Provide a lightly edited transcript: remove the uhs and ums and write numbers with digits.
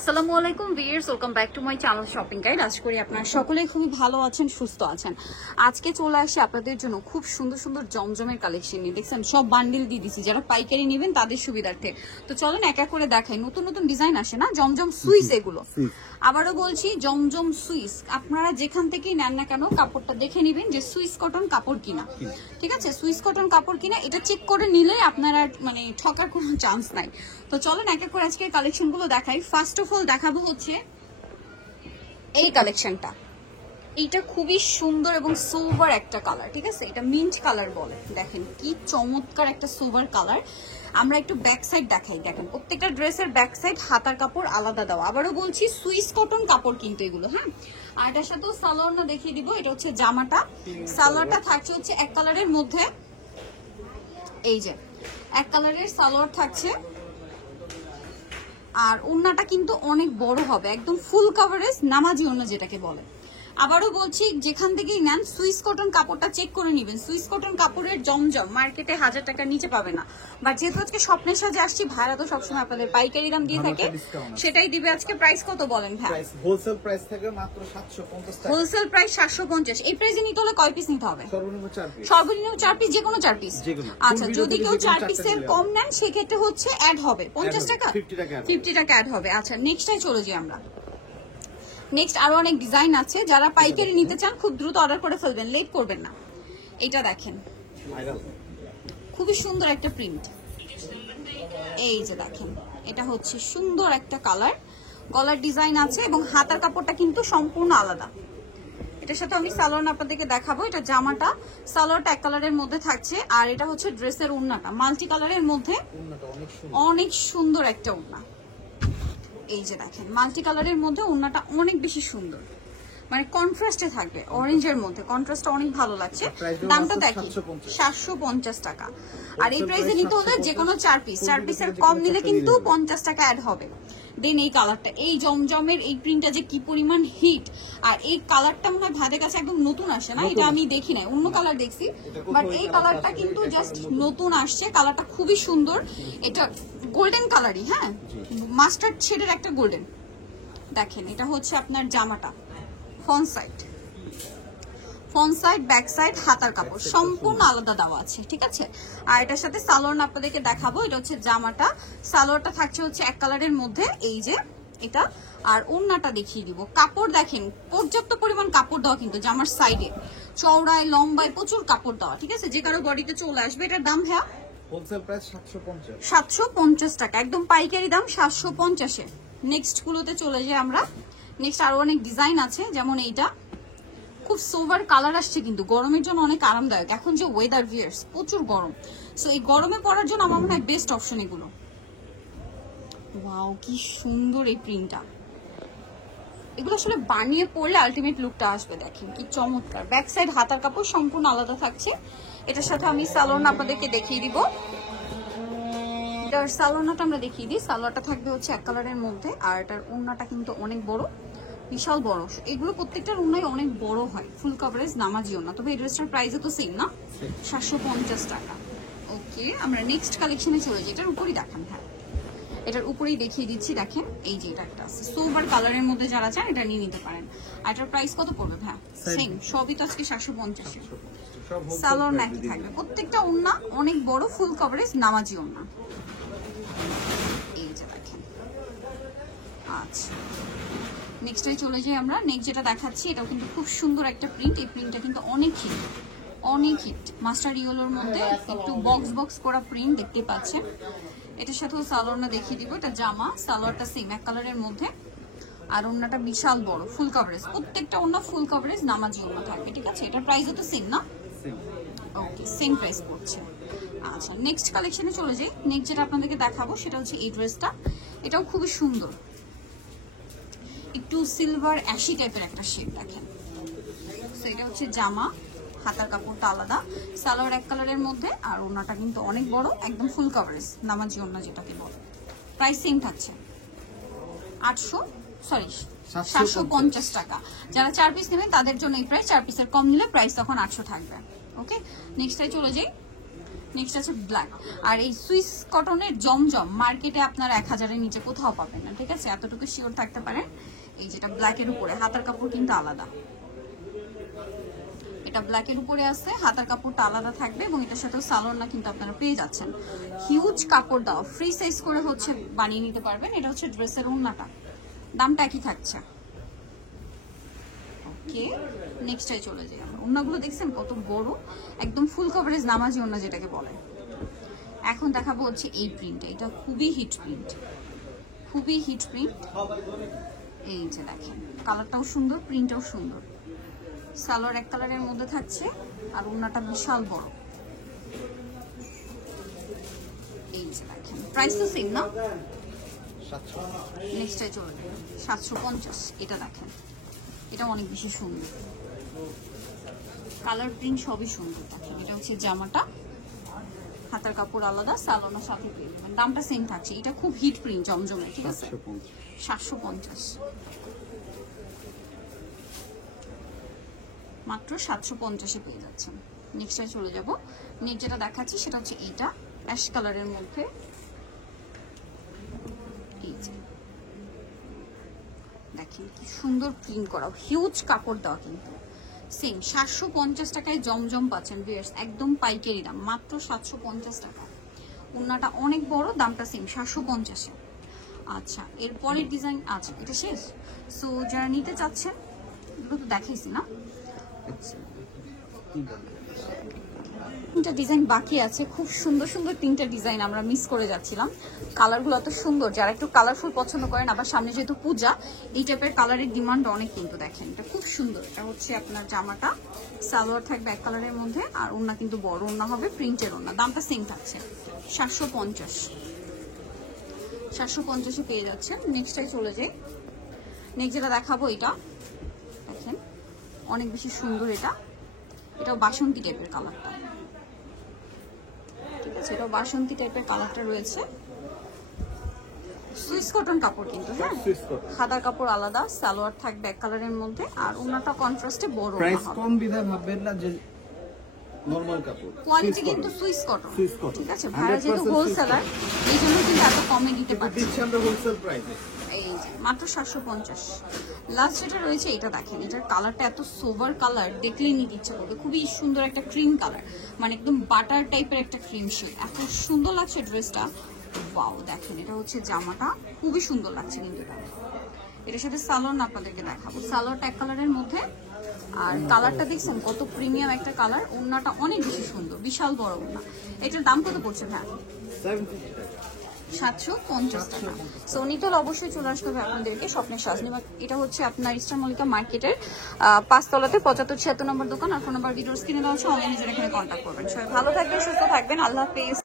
আসসালামু আলাইকুম viewers, welcome back to my channel shopping guide. আশা করি আপনারা সকলেই খুবই ভালো আছেন, সুস্থ আছেন। আজকে চলে আসি আপনাদের জন্য খুব সুন্দর সুন্দর জমজমের কালেকশন নিয়ে। দেখছেন সব বান্ডিল দিয়ে দিছি, যারা পাইকারি নেবেন তাদের সুবিধার্থে। তো চলেন এক এক করে দেখাই। নতুন নতুন ডিজাইন আসে না, জমজম সুইস এগুলো। আবারও বলছি জমজম সুইস, আপনারা যেখান থেকেই নেন না কেন কাপড়টা দেখে নেবেন যে সুইস কটন কাপড় কিনা। ঠিক আছে, সুইস কটন কাপড় কিনা এটা চেক করে নিলে আপনারা মানে ঠকার কোনো চান্স নাই। তো চলেন এক এক করে আজকে কালেকশন গুলো দেখাই। ফার্স্ট অফ অল দেখাবো হচ্ছে এই কালেকশনটা। এইটা খুবই সুন্দর এবং সোভার একটা কালার, ঠিক আছে, এটা মিন্ট কালার বলে। দেখেন কি চমৎকার একটা সোভার কালার। আমরা একটু ব্যাক সাইড দেখাই। দেখেন প্রত্যেকটা ড্রেসের ব্যাক সাইড হাতার কাপড় আলাদা দেওয়া। আবারও বলছি সুইস কটন কাপড় কিন্তু এগুলো। হ্যাঁ, আর এটার সাথেও সালোয়ারটা দেখিয়ে দিব। এটা হচ্ছে জামাটা, সালোয়ারটা থাকছে হচ্ছে এক কালারের মধ্যে। এই যে এক কালারের সালোয়ার থাকছে, আর ওড়নাটা কিন্তু অনেক বড় হবে, একদম ফুল কভারেজ নামাজি ওড়না যেটাকে বলে। আবারও বলছি যেখান থেকেই নেন সুইস কটন কাপড়টা চেক করে নেবেন। সুইস কটন কাপড়ের জমজম মার্কেটে 1000 টাকার নিচে পাবে না। বাট যেহেতু আজকে স্বপ্নের সাজে আসছি, ভাইরা তো সবসময় আপনাদের পাইকারি দাম দিয়ে থাকে, সেটাই দিবে। আজকে প্রাইস কত বলেন ভাই? হোলসেল প্রাইস থাকে মাত্র 750 টাকা। Wholesale price 750। এই প্রাইসে নিতে হলে কয় পিস নিতে হবে? সর্বনিম্ন 4 পিস। সর্বনিম্ন 4 পিস, যে কোনো 4 পিস। আচ্ছা, যদি কেউ 4 পিসের কম নেন সেক্ষেত্রে হচ্ছে অ্যাড হবে 50 টাকা, 50 টাকা অ্যাড হবে। আচ্ছা, নেক্সটটাই চলে যাই আমরা। নেক্সট আরো অনেক ডিজাইন আছে, যারা পাইকারি নিতে চান খুব দ্রুত অর্ডার করে ফেলবেন, লেট করবেন না। এটা দেখেন খুবই সুন্দর একটা প্রিন্ট। এই যে দেখেন এটা হচ্ছে সুন্দর একটা কালার, গলার ডিজাইন আছে এবং হাতার কাপড়টা কিন্তু সম্পূর্ণ আলাদা। এটার সাথে আমি সালোয়ার আপনাদেরকে দেখাবো। এটা জামাটা, সালোয়ারটা এক কালারের মধ্যে থাকছে, আর এটা হচ্ছে ড্রেসের ওড়নাটা মাল্টি কালারের মধ্যে। অনেক সুন্দর একটা ওড়না। এই যে দেখেন মাল্টি কালারের মধ্যে ওড়নাটা অনেক বেশি সুন্দর, মানে কন্ট্রাস্টে থাকবে অরেঞ্জের মধ্যে, কন্ট্রাস্টটা অনেক ভালো লাগছে। দামটা দেখি 750 টাকা। আর এই প্রাইসে নিতে হলে যে কোনো 4 পিস, 4 পিসের কম নিলে কিন্তু 50 টাকা অ্যাড হবে। দেন এই কালারটা, এই জমজমের এই প্রিন্টটা যে কি পরিমাণ হিট। আর এই কালারটা মনে হয় ভাইদের কাছে একদম নতুন আসে না, এটা আমি দেখি নাই, অন্য কালার দেখছি, বাট এই কালারটা কিন্তু জাস্ট নতুন আসছে। কালারটা খুবই সুন্দর, এটা গোল্ডেন কালারই। হ্যাঁ, মাস্টার্ড শেডের একটা গোল্ডেন। দেখেন এটা হচ্ছে আপনার জামাটা, front side, front side, back side, হাতার কাপড় সম্পূর্ণ আলাদা দেওয়া আছে, ঠিক আছে। আর এটার সাথে সালোয়ার আপনাদেরকে দেখাবো। এটা হচ্ছে জামাটা, সালোয়ারটা থাকছে হচ্ছে এক কালারের মধ্যে, এই যে এটা। আর ওড়নাটা দেখিয়ে দিব। কাপড় দেখেন পর্যাপ্ত পরিমাণ কাপড় দেওয়া কিন্তু জামার সাইডে, চওড়ায় লম্বায় প্রচুর কাপড় দেওয়া, ঠিক আছে, যে কারো বডিতে চলে আসবে। এটার দাম হ্যাঁ হোলসেল প্রাইস 750, 750 টাকা, একদম পাইকারি দাম 750-এ। নেক্সট গুলোতে চলে যাই আমরা। নেক্সট আরো অনেক ডিজাইন আছে, যেমন এইটা খুব সোভার কালার আসছে, কিন্তু গরমের জন্য অনেক আরামদায়ক। এখন যে ওয়েদার ভিয়ার্স প্রচুর গরম, সো এই গরমে পরার জন্য আমার মনে হয় বেস্ট অপশন এগুলো। ওয়াও কি সুন্দর এই প্রিন্টটা, এগুলো আসলে বানিয়ে পরলে আলটিমেট লুকটা আসবে। দেখেন কি চমৎকার। ব্যাক সাইড হাতার কাপড় সম্পূর্ণ আলাদা থাকছে। এটার সাথে আমি সালোয়ার আপনাদেরকে দেখিয়ে দিব। এটার সালোয়ারটা আমরা দেখিয়ে দিই। সালোয়ারটা থাকবে হচ্ছে এক কালারের মধ্যে, আর এটার ওড়নাটা কিন্তু অনেক বড়, বিশাল বড়। এগুলো প্রত্যেকটার ওড়নাই অনেক বড় হয়, ফুল কভারেজ নামাজি ওড়না। তবে এই ড্রেসটার প্রাইসও তো সেম না, 750 টাকা। ওকে, আমরা নেক্সট কালেকশনে চলে যাই। এটার উপরেই দেখান। হ্যাঁ, এটার উপরেই দেখিয়ে দিচ্ছি। দেখেন এই যে এটা একটা আছে সোবার কালারের মধ্যে, যারা চান এটা নিয়ে নিতে পারেন। আর এটার প্রাইস কত পড়বে ভাই? সেম, সবই তো আজকে 750। সালোয়ার নাকি থাকবে, প্রত্যেকটা ওড়না অনেক বড়, ফুল কভারেজ নামাজি ওড়না। এই যে দেখেন। আচ্ছা, নেক্সটে চলে যাই আমরা। নেক্সট যেটা দেখাচ্ছি এটাও কিন্তু খুব সুন্দর একটা প্রিন্ট। এই প্রিন্টটা কিন্তু অনেক হিট, অনেক হিট। মাস্টার ইয়েলোর মধ্যে একটু বক্স বক্স করা প্রিন্ট দেখতে পাচ্ছেন। এটার সাথেও সালোয়ারটা দেখিয়ে দিব। এটা জামা, সালোয়ারটা সেম এক কালারের মধ্যে, আর ওড়নাটা বিশাল বড়, ফুল কভারেজ। প্রত্যেকটা ওড়না ফুল কভারেজ নামাজি ওড়না থাকবে, ঠিক আছে। এটার প্রাইসও তো সেম না? ওকে, সেম প্রাইস পড়ছে। আচ্ছা, নেক্সট কালেকশনে চলে যাই। নেক্সট যেটা আপনাদেরকে দেখাবো সেটা হচ্ছে এই ড্রেসটা। এটাও খুবই সুন্দর, একটু সিলভার অ্যাশি টাইপের একটা শেড। দেখেন এটা হচ্ছে জামা, হাতার কাপড়টা আলাদা, সালোয়ার এক কালারের মধ্যে, আর ওড়নাটা কিন্তু অনেক বড়, একদম ফুল কভারেজ নামাজি ওড়না যেটাকে বলে। প্রাইস সেম থাকছে 750 টাকা। যারা 4 পিস নেবেন তাদের জন্য এই প্রাইস, 4 পিসের কম নিলে প্রাইস তখন 800 থাকবে। ওকে, নেক্সটটাই চলে যাই। নেক্সট আছে ব্ল্যাক। আর এই সুইস কটনের জমজম মার্কেটে আপনার 1000-এর নিচে কোথাও পাবেন না, ঠিক আছে, এতটুকু শিওর থাকতে পারেন। এই যেটা ব্ল্যাকের উপরে, হাতার কাপড় কিন্তু আলাদা, এটা ব্ল্যাকের উপরে আছে, হাতার কাপড়টা আলাদা থাকবে এবং এটার সাথেও সালোয়ারটা কিন্তু আপনারা পেয়ে যাচ্ছেন। হিউজ কাপড় দাও, ফ্রি সাইজ করে হচ্ছে বানিয়ে নিতে পারবেন। এটা হচ্ছে ড্রেসের ওড়নাটা, দামটা একই থাকছে। ওকে, নেক্সটে চলে যাই আমরা। ওড়নাগুলো দেখছেন কত বড়, একদম ফুল কভারেজ নামাজি ওড়না যেটাকে বলে। এখন দেখাবো হচ্ছে এই প্রিন্ট, এটা খুবই হিট প্রিন্ট, খুবই হিট প্রিন্ট। এই যে দেখেন কালারটাও সুন্দর, প্রিন্টটাও সুন্দর। সালোয়ার এক কালারের মধ্যে থাকছে আর ওড়নাটা বিশাল বড়। এই যে দেখেন প্রাইস তো সেম না? নেক্সটে চলে যাবে 750। এটা দেখেন, এটা অনেক বেশি সুন্দর, কালার প্রিন্ট সবই সুন্দর। দেখেন এটা হচ্ছে জামাটা, হাতার কাপড় আলাদা, সালোয়ারের সাথে পেয়ে যাবেন। দামটা সেম থাকছে। এটা খুব হিট প্রিন্ট জমজমে, ঠিক আছে, 750, মাত্র 750-এ পেয়ে যাচ্ছেন। নেক্সটে চলে যাব। নেক্সট যেটা দেখাচ্ছি সেটা হচ্ছে এইটা অ্যাশ কালারের মধ্যে। এই যে দেখেন কি সুন্দর প্রিন্ট করা, হিউজ কাপড় দেওয়া, কিন্তু সেম 750 টাকায় জমজম পাচ্ছেন ভিউয়ার্স, একদম পাইকারি দাম, মাত্র 750 টাকা। ওড়নাটা অনেক বড়, দামটা সেম 750-এ। আচ্ছা, এরপরের ডিজাইন, আচ্ছা এটা শেষ। সো যারা নিতে চাচ্ছেন, এগুলো তো দেখাইছি না, তিনটা ডিজাইন বাকি আছে, খুব সুন্দর সুন্দর তিনটা ডিজাইন আমরা মিস করে যাচ্ছিলাম। কালারগুলো এত সুন্দর, যারা একটু কালারফুল পছন্দ করেন, আবার সামনে যেহেতু পূজা, এই টাইপের কালারের ডিমান্ড অনেক, কিন্তু দেখেন এটা খুব সুন্দর। এটা হচ্ছে আপনার জামাটা, সালোয়ার থাকবে এক কালারের মধ্যে, আর ওড়না কিন্তু বড় ওড়না হবে, প্রিন্টের ওড়না। দামটা সেম থাকছে 750, 750-এ পেয়ে যাচ্ছেন। নেক্সটটাই চলে যাই। নেক্সট যেটা দেখাবো, এটা দেখেন অনেক বেশি সুন্দর। এটাও বাসন্তী টাইপের কালারটা, ঠিক আছে, এটাও বাসন্তী টাইপের কালারটা রয়েছে। সুইস কটন কাপড় কিন্তু, হ্যাঁ, হাতার কাপড় আলাদা, সালোয়ার থাকবে এক কালারের মধ্যে, আর ওড়নাটা কন্ট্রাস্টে বড়। প্রাইস কম বিধায় ভাববেন না যে নরমাল কাপড়, কোয়ালিটি কিন্তু সুইস কটন, ঠিক আছে, ভাড়া যেহেতু হোলসেলার, এই জন্য কিন্তু এত কমে দিতে পারছি আমরা হোলসেল প্রাইসে। এই যে মাত্র 750। লাস্ট যেটা রয়েছে এটা দেখেন, এটার কালারটা এত সোভার কালার, দেখলেই নিতে ইচ্ছা করবে। খুবই সুন্দর একটা ক্রিম কালার, মানে একদম বাটার টাইপের একটা ক্রিম শেড, এত সুন্দর লাগছে ড্রেসটা। ওয়াও, দেখেন এটা হচ্ছে জামাটা, খুবই সুন্দর লাগছে কিন্তু এটার সাথে সালোয়ার আপনাদেরকে দেখাবো। সালোয়ারটা এক কালারের মধ্যে, আর কালারটা দেখছেন কত প্রিমিয়াম একটা কালার। ওড়নাটা অনেক বেশি সুন্দর, বিশাল বড় ওড়না। এটার দাম কত পড়ছে ভাই? 750 টাকা। সো নিতে হলে অবশ্যই চলে আসতে হবে আপনাদেরকে স্বপ্নের সাজনিবাগ। এটা হচ্ছে আপনার ইস্টার মল্লিকা মার্কেটের 5 তলাতে 75-76 নম্বর দোকান। আর ফোন নাম্বার ভিডিওস কিনে দেওয়া হচ্ছে, অনলাইনে যারা এখানে কন্ট্যাক্ট করবেন। সবাই ভালো থাকবেন, সুস্থ থাকবেন, আল্লাহ হাফেজ।